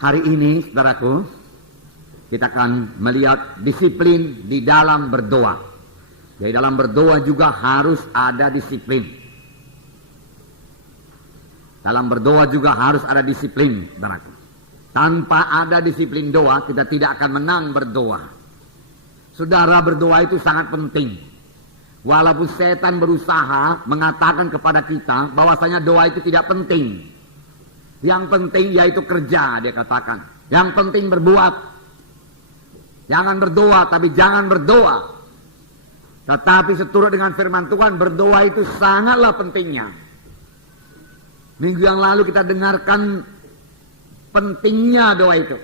Hari ini, saudaraku, kita akan melihat disiplin di dalam berdoa. Jadi dalam berdoa juga harus ada disiplin. Dalam berdoa juga harus ada disiplin, saudaraku. Tanpa ada disiplin doa, kita tidak akan menang berdoa. Saudara, berdoa itu sangat penting. Walaupun setan berusaha mengatakan kepada kita bahwasanya doa itu tidak penting. Yang penting yaitu kerja, dia katakan. Yang penting berbuat. Jangan berdoa, tapi jangan berdoa. Tetapi seturut dengan firman Tuhan, berdoa itu sangatlah pentingnya. Minggu yang lalu kita dengarkan pentingnya doa itu.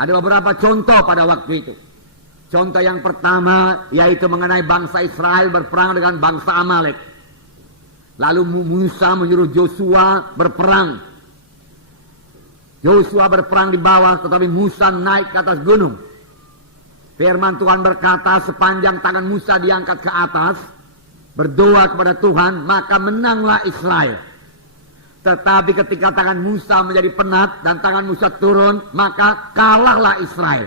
Ada beberapa contoh pada waktu itu. Contoh yang pertama yaitu mengenai bangsa Israel berperang dengan bangsa Amalek. Lalu Musa menyuruh Joshua berperang. Joshua berperang di bawah, tetapi Musa naik ke atas gunung. Firman Tuhan berkata, sepanjang tangan Musa diangkat ke atas, berdoa kepada Tuhan, maka menanglah Israel. Tetapi ketika tangan Musa menjadi penat dan tangan Musa turun, maka kalahlah Israel.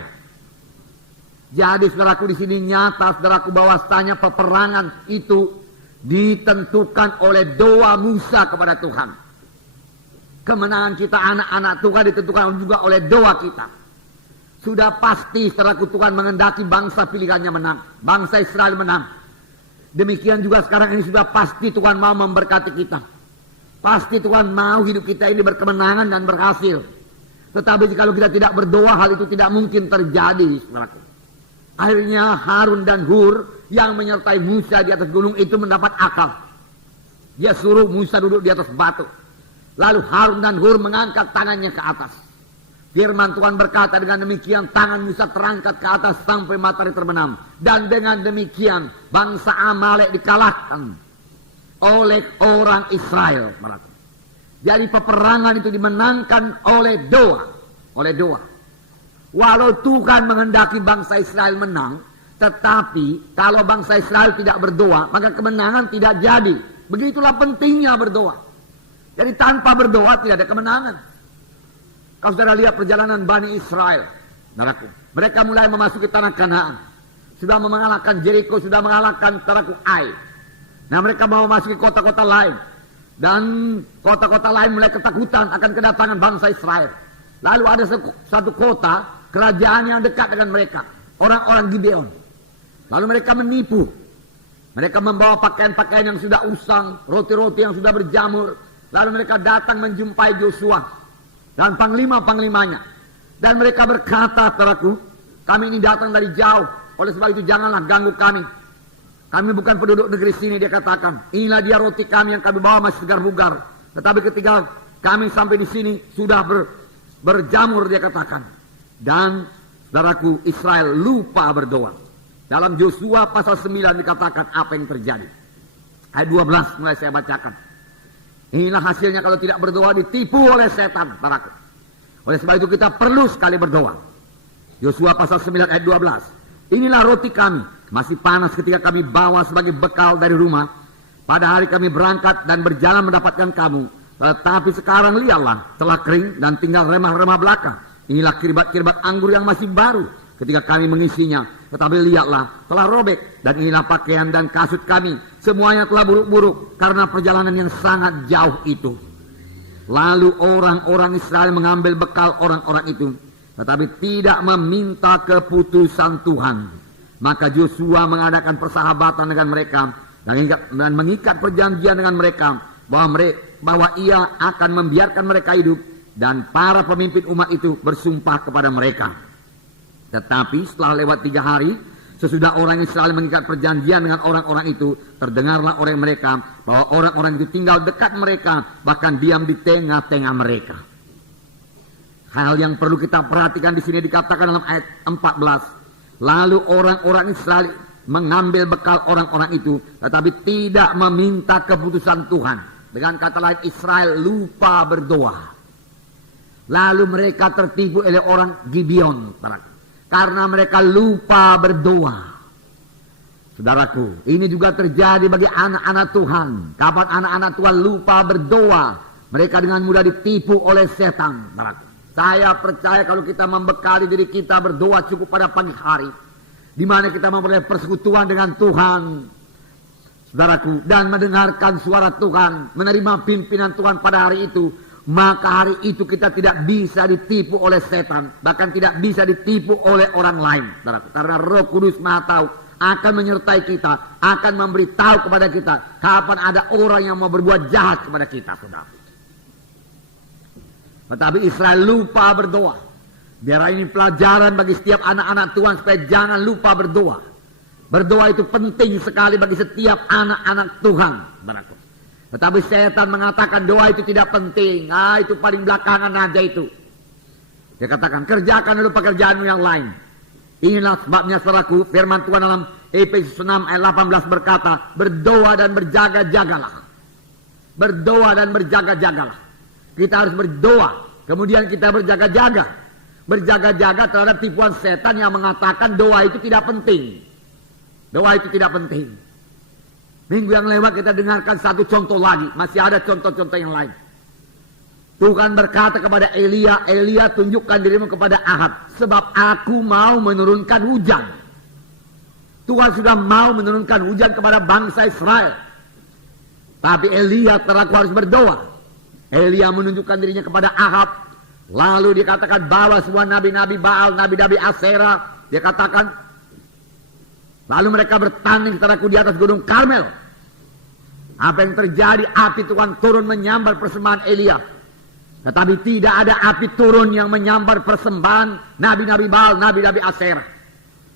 Jadi saudaraku, di sini nyata saudaraku bahwasanya peperangan itu ditentukan oleh doa Musa kepada Tuhan. Kemenangan kita anak-anak Tuhan ditentukan juga oleh doa kita. Sudah pasti saudaraku, Tuhan mengendaki bangsa pilihannya menang, bangsa Israel menang. Demikian juga sekarang ini sudah pasti Tuhan mau memberkati kita. Pasti Tuhan mau hidup kita ini berkemenangan dan berhasil. Tetapi jika kita tidak berdoa, hal itu tidak mungkin terjadi, saudaraku. Akhirnya Harun dan Hur yang menyertai Musa di atas gunung itu mendapat akal. Dia suruh Musa duduk di atas batu. Lalu Harun dan Hur mengangkat tangannya ke atas. Firman Tuhan berkata, dengan demikian tangan Musa terangkat ke atas sampai matahari terbenam. Dan dengan demikian bangsa Amalek dikalahkan oleh orang Israel. Jadi peperangan itu dimenangkan oleh doa. Oleh doa. Walau Tuhan menghendaki bangsa Israel menang, tetapi kalau bangsa Israel tidak berdoa, maka kemenangan tidak jadi. Begitulah pentingnya berdoa. Jadi tanpa berdoa tidak ada kemenangan. Kalau saudara lihat perjalanan Bani Israel, saudaraku, mereka mulai memasuki tanah Kanaan. Sudah mengalahkan Jericho, sudah mengalahkan saudaraku Ai. Nah, mereka mau memasuki kota-kota lain. Dan kota-kota lain mulai ketakutan akan kedatangan bangsa Israel. Lalu ada satu kota, kerajaan yang dekat dengan mereka, orang-orang Gibeon. Lalu mereka menipu. Mereka membawa pakaian-pakaian yang sudah usang, roti-roti yang sudah berjamur. Lalu mereka datang menjumpai Joshua dan panglima-panglimanya. Dan mereka berkata, saudaraku, kami ini datang dari jauh. Oleh sebab itu janganlah ganggu kami. Kami bukan penduduk negeri sini, dia katakan. Inilah dia roti kami yang kami bawa masih segar-bugar. Tetapi ketika kami sampai di sini sudah berjamur, dia katakan. Dan saudaraku, Israel lupa berdoa. Dalam Joshua pasal 9 dikatakan apa yang terjadi. Ayat 12 mulai saya bacakan. Inilah hasilnya kalau tidak berdoa, ditipu oleh setan, saudaraku. Oleh sebab itu kita perlu sekali berdoa. Joshua pasal 9 ayat 12. Inilah roti kami, masih panas ketika kami bawa sebagai bekal dari rumah. Pada hari kami berangkat dan berjalan mendapatkan kamu. Tetapi sekarang lihatlah, telah kering dan tinggal remah-remah belaka. Inilah kirbat-kirbat anggur yang masih baru ketika kami mengisinya. Tetapi lihatlah, telah robek. Dan inilah pakaian dan kasut kami. Semuanya telah buruk-buruk karena perjalanan yang sangat jauh itu. Lalu orang-orang Israel mengambil bekal orang-orang itu. Tetapi tidak meminta keputusan Tuhan. Maka Joshua mengadakan persahabatan dengan mereka. Dan mengikat perjanjian dengan mereka. Bahwa ia akan membiarkan mereka hidup. Dan para pemimpin umat itu bersumpah kepada mereka. Tetapi setelah lewat 3 hari, sesudah orang Israel mengikat perjanjian dengan orang-orang itu, terdengarlah oleh mereka bahwa orang-orang itu tinggal dekat mereka, bahkan diam di tengah-tengah mereka. Hal yang perlu kita perhatikan di sini dikatakan dalam ayat 14. Lalu orang-orang Israel mengambil bekal orang-orang itu, tetapi tidak meminta keputusan Tuhan. Dengan kata lain, Israel lupa berdoa. Lalu mereka tertipu oleh orang Gibeon, karena mereka lupa berdoa. Saudaraku, ini juga terjadi bagi anak-anak Tuhan. Kapan anak-anak Tuhan lupa berdoa, mereka dengan mudah ditipu oleh setan. Saya percaya kalau kita membekali diri kita berdoa cukup pada pagi hari, di mana kita memperoleh persekutuan dengan Tuhan, saudaraku, dan mendengarkan suara Tuhan, menerima pimpinan Tuhan pada hari itu, maka hari itu kita tidak bisa ditipu oleh setan, bahkan tidak bisa ditipu oleh orang lain, saudaraku. Karena Roh Kudus Maha Tahu akan menyertai kita, akan memberitahu kepada kita kapan ada orang yang mau berbuat jahat kepada kita, saudara. Tetapi Israel lupa berdoa. Biar ini pelajaran bagi setiap anak-anak Tuhan supaya jangan lupa berdoa. Berdoa itu penting sekali bagi setiap anak-anak Tuhan, saudaraku. Tetapi setan mengatakan doa itu tidak penting. Itu paling belakangan aja itu. Dia katakan, kerjakan dulu pekerjaanmu yang lain. Inilah sebabnya, saudaraku, firman Tuhan dalam Efesus 6 ayat 18 berkata, berdoa dan berjaga-jagalah. Berdoa dan berjaga-jagalah. Kita harus berdoa, kemudian kita berjaga-jaga. Berjaga-jaga terhadap tipuan setan yang mengatakan doa itu tidak penting. Doa itu tidak penting. Minggu yang lewat kita dengarkan satu contoh lagi. Masih ada contoh-contoh yang lain. Tuhan berkata kepada Elia, Elia tunjukkan dirimu kepada Ahab, sebab aku mau menurunkan hujan. Tuhan sudah mau menurunkan hujan kepada bangsa Israel. Tapi Elia terlaku harus berdoa. Elia menunjukkan dirinya kepada Ahab. Lalu dikatakan bawa semua nabi-nabi Baal, nabi-nabi Asera. Dia katakan, lalu mereka bertanding terlaku di atas gunung Karmel. Apa yang terjadi? Api Tuhan turun menyambar persembahan Elia. Tetapi tidak ada api turun yang menyambar persembahan nabi-nabi Baal, nabi-nabi Asera.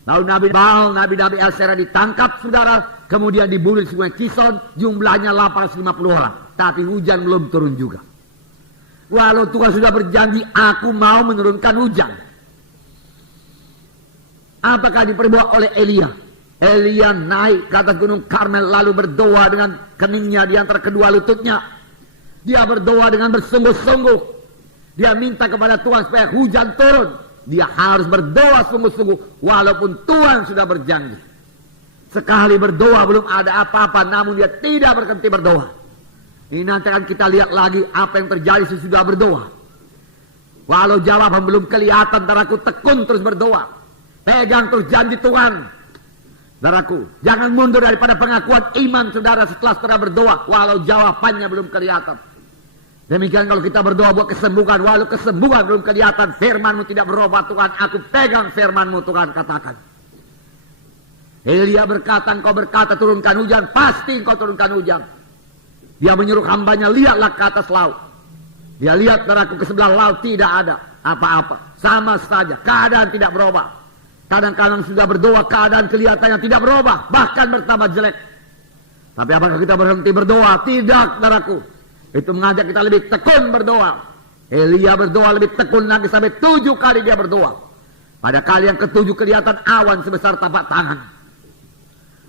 Lalu nabi Baal, nabi-nabi Asera ditangkap, saudara. Kemudian dibunuh di sungai Kison, jumlahnya 850 orang. Tapi hujan belum turun juga. Walau Tuhan sudah berjanji, aku mau menurunkan hujan. Apakah diperbuat oleh Elia? Elia naik ke atas gunung Karmel lalu berdoa dengan keningnya di antara kedua lututnya. Dia berdoa dengan bersungguh-sungguh. Dia minta kepada Tuhan supaya hujan turun. Dia harus berdoa sungguh-sungguh walaupun Tuhan sudah berjanji. Sekali berdoa belum ada apa-apa, namun dia tidak berhenti berdoa. Ini nanti akan kita lihat lagi apa yang terjadi sesudah berdoa. Walau jawaban belum kelihatan, saudaraku, tekun terus berdoa. Pegang terus janji Tuhan. Saudaraku, jangan mundur daripada pengakuan iman saudara setelah berdoa, walau jawabannya belum kelihatan. Demikian kalau kita berdoa buat kesembuhan, walau kesembuhan belum kelihatan, firman-Mu tidak berubah Tuhan, aku pegang firman-Mu Tuhan, katakan. Elia berkata, engkau berkata turunkan hujan, pasti engkau turunkan hujan. Dia menyuruh hambanya, lihatlah ke atas laut. Dia lihat, saudaraku, ke sebelah laut tidak ada apa-apa, sama saja, keadaan tidak berubah. Kadang-kadang sudah berdoa, keadaan kelihatannya tidak berubah, bahkan bertambah jelek. Tapi apakah kita berhenti berdoa? Tidak, saudaraku. Itu mengajak kita lebih tekun berdoa. Elia berdoa lebih tekun lagi sampai 7 kali dia berdoa. Pada kali yang ke-7 kelihatan awan sebesar tapak tangan.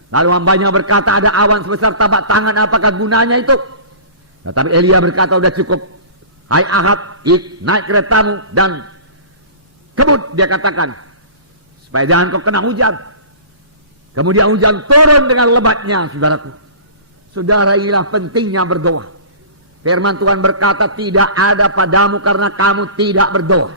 Lalu hambanya berkata, ada awan sebesar tapak tangan, apakah gunanya itu? Tetapi Elia berkata, udah cukup. Hai Ahab, naik keretamu dan kebut, dia katakan, supaya jangan kau kena hujan. Kemudian hujan turun dengan lebatnya, saudaraku. Saudara, inilah pentingnya berdoa. Firman Tuhan berkata, tidak ada padamu karena kamu tidak berdoa.